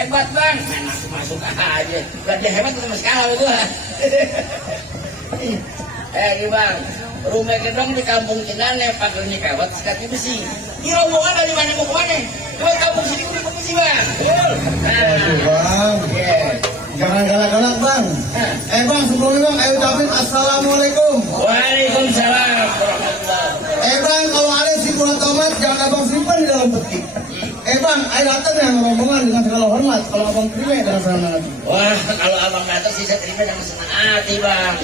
hebat bang, masuk aja. Bukan dia hebat sama sekali gua. Bang, rumah gedong di kampung Cinane pagernya kawat sekatnya besi. Ini rombongan dari mana mau kemana? Ke kampung sini udah permisi bang. Waduh bang, jangan galak-galak bang. Bang sebelumnya bang, ayo ucapin assalamualaikum. Waalaikumsalam. Bang, kalau ada si buah tomat jangan abang simpan di dalam peti. Bang, ayo datang yang rombongan dengan segala hormat. Kalau abang terima dengan senang hati. Wah, kalau abang datang sih saya terima dengan senang hati bang.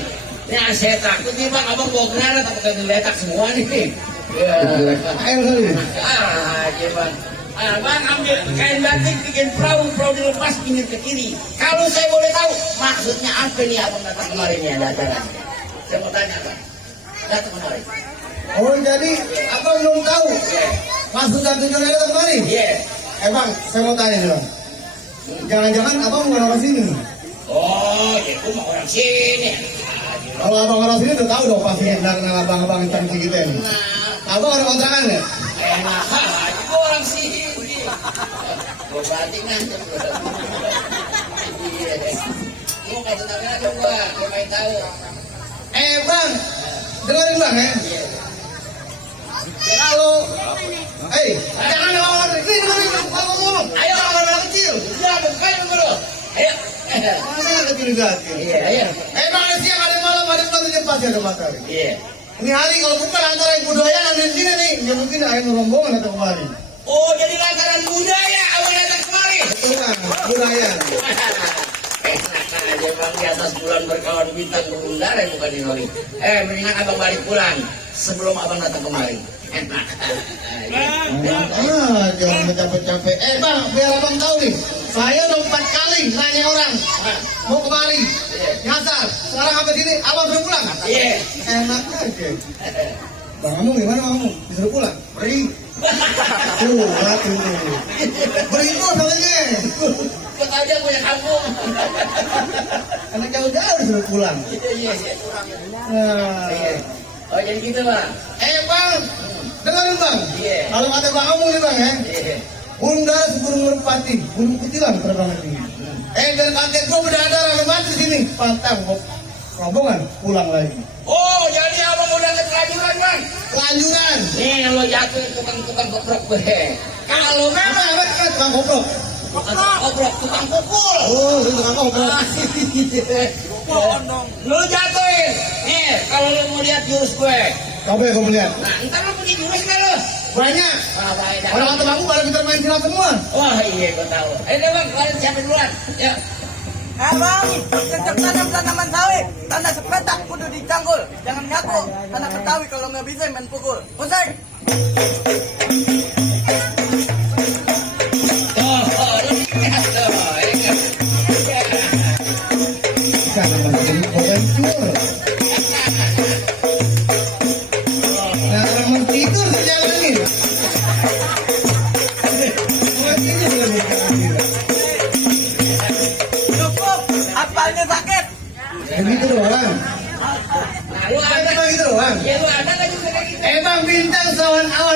Ini saya takut nih bang, abang bawa granat atau kayak geletak semua nih. Ayo kali. Aja bang. Bang ambil kain batik bikin perahu dilepas pinggir ke kiri. Kalau saya boleh tahu maksudnya apa nih abang datang kemarin ya datang. Saya mau tanya bang, datang kemarin. Oh jadi abang belum tahu maksud dan tujuannya datang kemari? Iya. Bang, saya mau tanya nih bang. Jangan-jangan abang bukan orang sini? Oh, ya aku mau orang sini. Kalau abang orang sini udah tahu dong pasti kenal abang-abang yang cantik kita ini. Abang ada kontrakan ya? Enak aja gua orang sini. Gua batik ngancam gua. Iya deh. Gua kasih tahu aja gua main tahu. Bang, dengerin bang ya. Kalau, jangan ngomong sini dengerin ngomong. Ayo orang kecil. Ya, bukan dulu. Ayo. Mana kecil gati? Iya, ayo. Bang, ada siang ada malam ada bulan jam pasti ada matahari. Iya. Ini hari kalau bukan antara yang budaya dan di sini nih, ya mungkin ada rombongan atau kemari. Oh, jadi lantaran budaya awal datang kemari. Betul bang, budaya. Enak aja bang di atas bulan berkawan bintang berundara bukan di lori. Mendingan abang balik pulang sebelum abang datang kemari. Enak. Jangan capek-capek. Bang, biar abang tahu nih, saya udah 4 kali nanya orang mau kemari, nyasar. Sekarang sampai sini, abang suruh pulang. Iya. Enak aja. Bang, kamu gimana kamu? Disuruh pulang? Pergi. Beri itu salahnya. Ikut aja punya kampung. Karena jauh-jauh disuruh pulang. Iya. Nah. Oh jadi gitu bang. Bang, dengerin bang. Iya. Kalau kata bang kamu nih bang ya. Iya. Burung darah seburung merpati, burung kecilan terbang tinggi. Dan kakek gua berdarah mati sini, pantang rombongan pulang lagi. Oh jadi abang udah kelanjuran bang. Kelanjuran. Nih lo jatuh tukang koprok gue. Kalau memang Tukang koprok. koprok tukang pukul. Oh, tukang koprok. Lo jatuhin. Nih kalau lo mau lihat jurus gue. Coba ya kamu lihat. Nah ntar lo punya jurus kan lo? Banyak. Banyak. Orang kata bangku pada kita main silat semua. Wah iya gue tahu. Ayo deh bang, kalian siapa duluan? Ya. Abang, cocok tanam tanaman sawit, tanah sepetak kudu dicanggul, jangan ngaku, tanah Betawi kalau nggak bisa main pukul. Pusing. Jangan main hancur. Nah, orang mau tidur sejalanin. Ini sudah berhasil. Cukup, apalnya sakit. Begitu doang. Nah, lu ada Emang gitu doang. ya lu ada lagi kayak gitu. Emang bintang sawan awan.